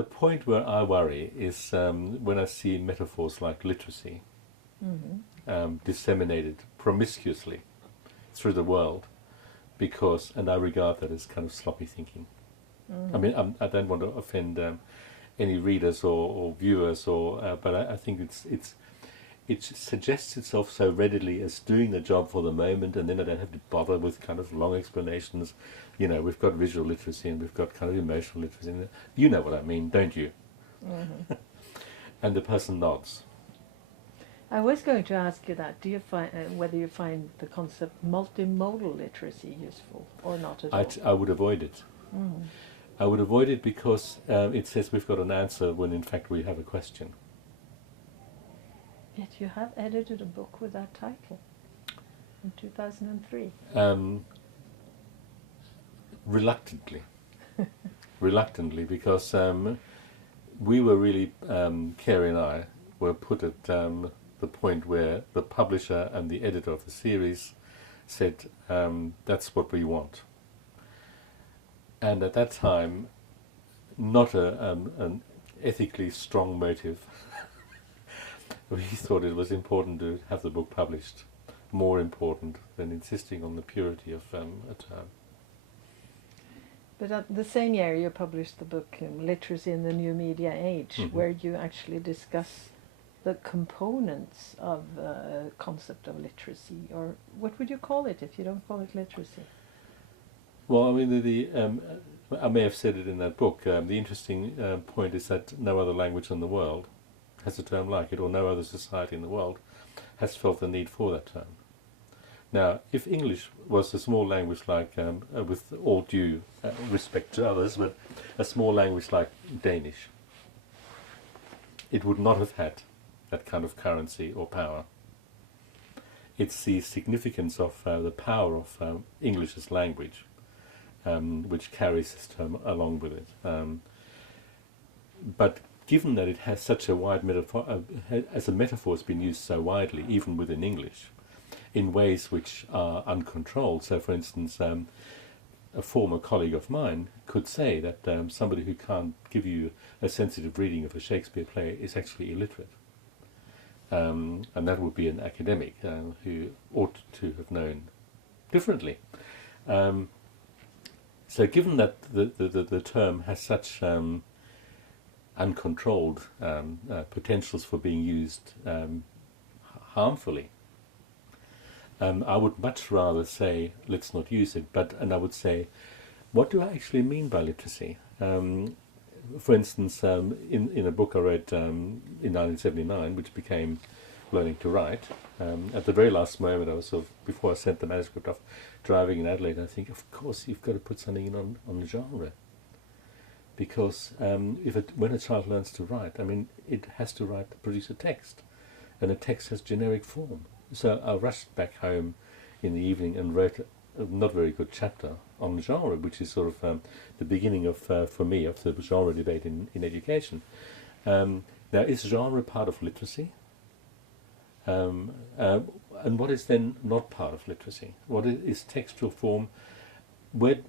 the point where I worry is when I see metaphors like literacy disseminated promiscuously through the world, because, and I regard that as kind of sloppy thinking. I mean, I don't want to offend any readers or viewers, but I think it suggests itself so readily as doing the job for the moment, and then I don't have to bother with kind of long explanations. You know, we've got visual literacy and we've got kind of emotional literacy. You know what I mean, don't you? And the person nods. I was going to ask you that. Do you find whether you find the concept multimodal literacy useful or not at all? I would avoid it. I would avoid it because it says we've got an answer when in fact we have a question. Yet you have edited a book with that title in 2003. Reluctantly. Reluctantly, because we were really, Kerry and I, were put at the point where the publisher and the editor of the series said, that's what we want. And at that time, not an ethically strong motive, we thought it was important to have the book published, more important than insisting on the purity of a term. But the same year you published the book Literacy in the New Media Age, where you actually discuss the components of the concept of literacy, or what would you call it if you don't call it literacy? Well, I mean, I may have said it in that book. The interesting point is that no other language in the world has a term like it, or no other society in the world has felt the need for that term. Now, if English was a small language like, with all due respect to others, but a small language like Danish, it would not have had that kind of currency or power. It's the significance of the power of English as language which carries this term along with it. But given that it has such a wide metaphor, as a metaphor has been used so widely, even within English, in ways which are uncontrolled. So, for instance, a former colleague of mine could say that somebody who can't give you a sensitive reading of a Shakespeare play is actually illiterate. And that would be an academic who ought to have known differently. So given that the term has such uncontrolled potentials for being used harmfully, I would much rather say, let's not use it, and I would say, what do I actually mean by literacy? For instance, in a book I wrote in 1979, which became Learning to Write, at the very last moment, I was sort of, before I sent the manuscript off, driving in Adelaide, I think, of course, you've got to put something in on the genre. Because when a child learns to write, I mean, it has to produce a text, and a text has generic form. So I rushed back home in the evening and wrote a not very good chapter on genre, which is sort of the beginning of, for me, of the genre debate in education. Now, is genre part of literacy? And what is then not part of literacy? What is textual form? What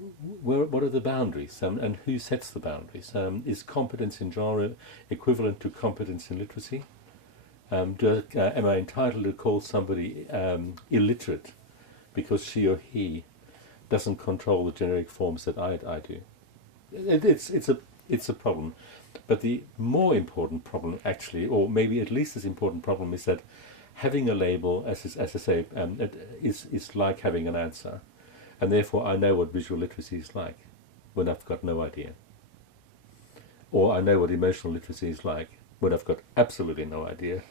are the boundaries, and who sets the boundaries? Is competence in genre equivalent to competence in literacy? Am I entitled to call somebody illiterate because she or he doesn't control the generic forms that I do? It's a problem. But the more important problem, actually, or maybe at least as important problem, is that having a label, as I say, is like having an answer. And therefore I know what visual literacy is like when I've got no idea. Or I know what emotional literacy is like when I've got absolutely no idea.